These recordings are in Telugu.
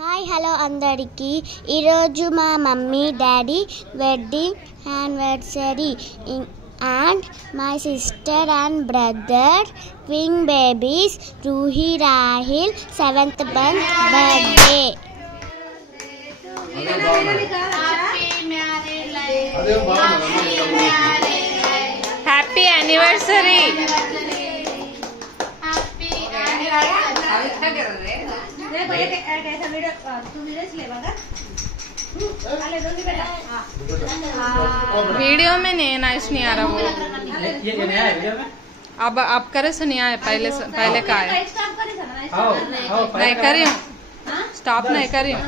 హాయ్ హలో అందరికీ ఈరోజు మా mummy daddy wedding anniversary and my sister and brother twin babies Ruhi Rahil 7th birthday. Happy anniversary. Video में नहीं नाइस नहीं आ रहा वो। अब करे से नहीं आया, पहले का आया। नहीं कर रही हूँ, स्टॉप नहीं कर रही हूँ,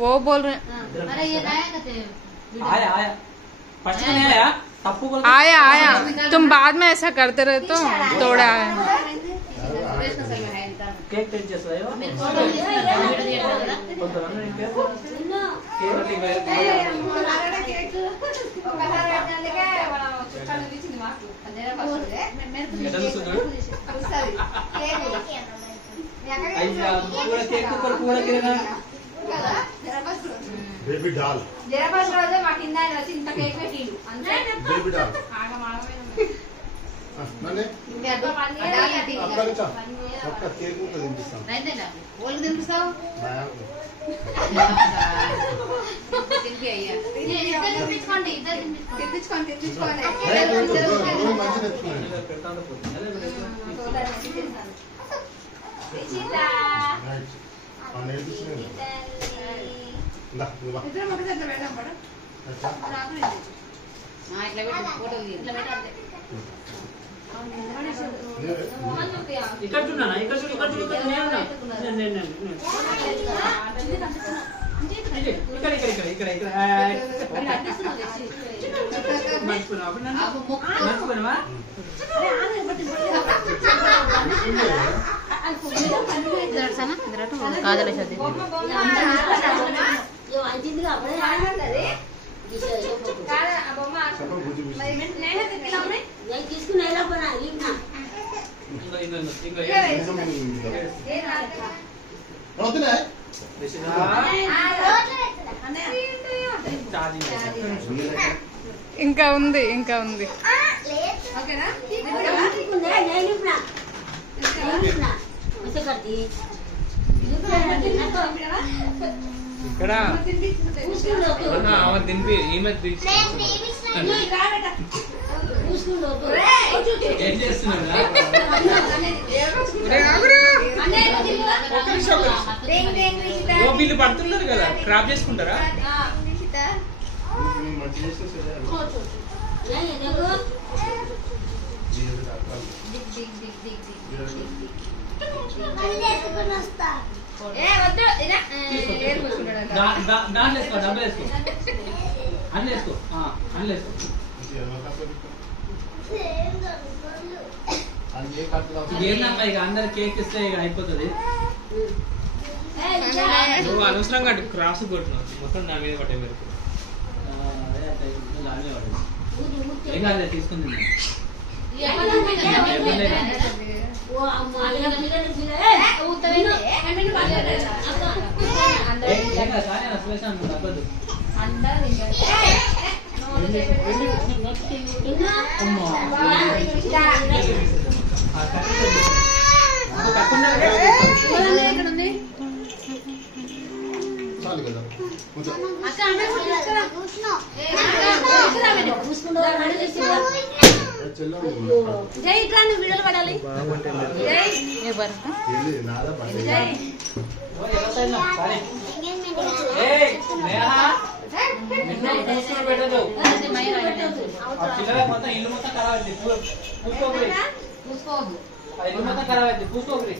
वो बोल रहे आया आया। तुम बाद में ऐसा करते रहे तो थोड़ा आया। बेबी डाल जरा बस रोजे माकिंदा नसी इंత కేక్ పెట్టిండు అంతే बेबी डाल నన్నే ఇంత పని చేయాలి అక్కడికి ఒక్క కేక్ కూడా తినిపిస్తాం రైదేనా ఓల్కి తినిపిస్తావు తినిపి అయ్యా ఇద్దరు తినిపించుకోండి తినిపించుకోండి మంచి తెచ్చుకున్నాను సీతా నేర్పిస్తున్నాను ఇద్దరు ఒకటే దగ్గర పెట్టాం పడ ఇట్లా పెట్టి ఫోటోలు ఇట్లా పెట్టాలి ఇక్కడ చూడనా ఇక్కడ చూడు ఇక్కడ చూడు నేను ఇక్కడ మర్చిపోయినావా ఇంకా ఉంది ఇంకా ఉంది. ఇక్కడ తినిపి ఈమె ఏం చేస్తున్నా వీళ్ళు పడుతున్నారు కదా, క్రాప్ చేసుకుంటారా? దాంట్లో వేసుకో, డబ్బులు వేసుకో, అన్నీ వేసుకో, అన్నీ వేసుకో. ఏందమ్మా ఇక అందరు కేక్ ఇస్తే ఇక అయిపోతుంది. నువ్వు అనవసరంగా క్రాస్ కొట్టినావు, మొత్తం నా మీద పట్టే మీరు. ఏం కాదు, తీసుకుంది తప్పదు. చాలు కదా జై ఇట్లా వీడియోలు పడాలి. మొత్తం ఇల్లు మొత్తం ఖరాబ్ అయింది, పూసుకోవద్దు. ఇల్లు మొత్తం ఖరాబ్ అయింది, పూసుకోకరి.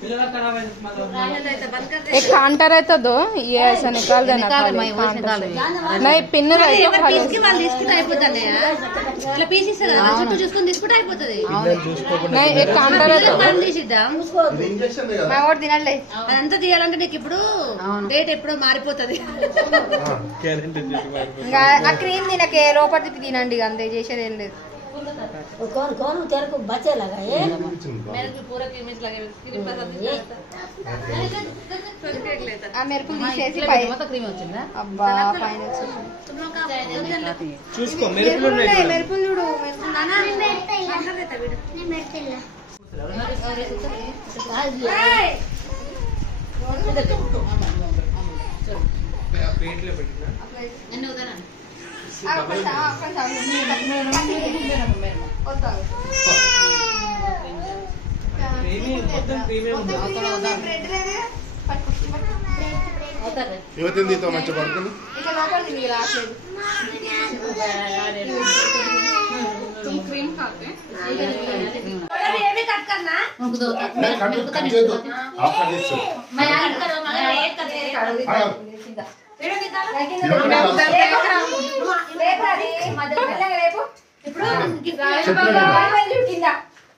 పిల్లలకు ఖరాబ్ అయింది. एक कांटा रहता दो, ये ऐसा निकाल देना खाली। नहीं पिन रहता खाली, వాళ్ళు తీసుకుంటే అయిపోతుంది. ఇట్లా పీస్ ఇస్తారు కదా, చుట్టూ చూసుకొని తీసుకుంటే అయిపోతుంది. नहीं एक कांटा रहता మనం తీసిద్దాం. मैं और తినలే. అదంతా తీయాలంటే నీకు ఇప్పుడు డేట్ ఎప్పుడో మారిపోతుంది. ఆ క్రీమ్ తినకే లోపలికి తినండి, అంతే చేసేది ఏం లేదు. कौन कौन तेरे को बच्चे लगा ये मेरे को पूरा क्रीम लगे ఆ మెరుపులు తీసేసి పైన అబ్బా పైన చూసుకో మెరుపులు ఉన్నాయి మెరుపులు చూడు ప్లేట్లో పెట్టినా యువతిని దీంతో మంచి పడుతుంది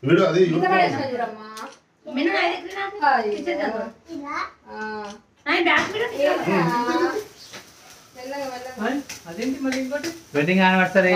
వీడు అది అదేంటి మళ్ళీ ఇంకోటి వెడ్డింగ్ యానివర్సరీ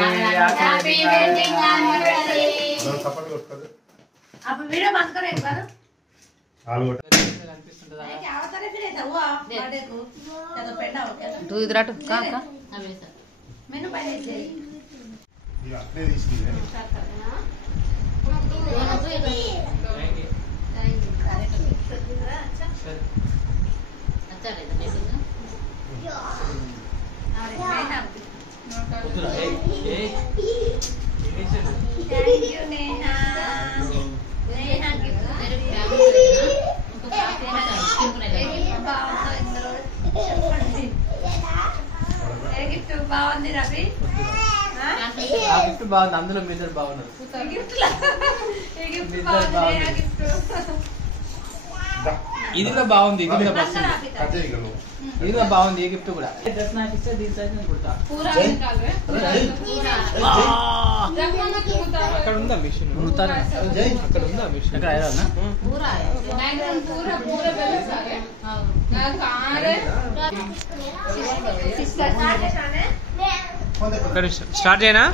బాగుంది రవి బాగుంది అందులో మీరు బాగున్నారు ఇది కూడా బాగుంది ఇది కూడా బస్ ఇది కూడా బాగుంది ఈ గిఫ్ట్ కూడా డ్రెస్ నాకు ఇస్తే దీని సైజ్ నేను కుడతా అక్కడ ఉందా మిషన్ అక్కడ ఉందా మిషన్ అక్కడ స్టార్ట్ చేయనా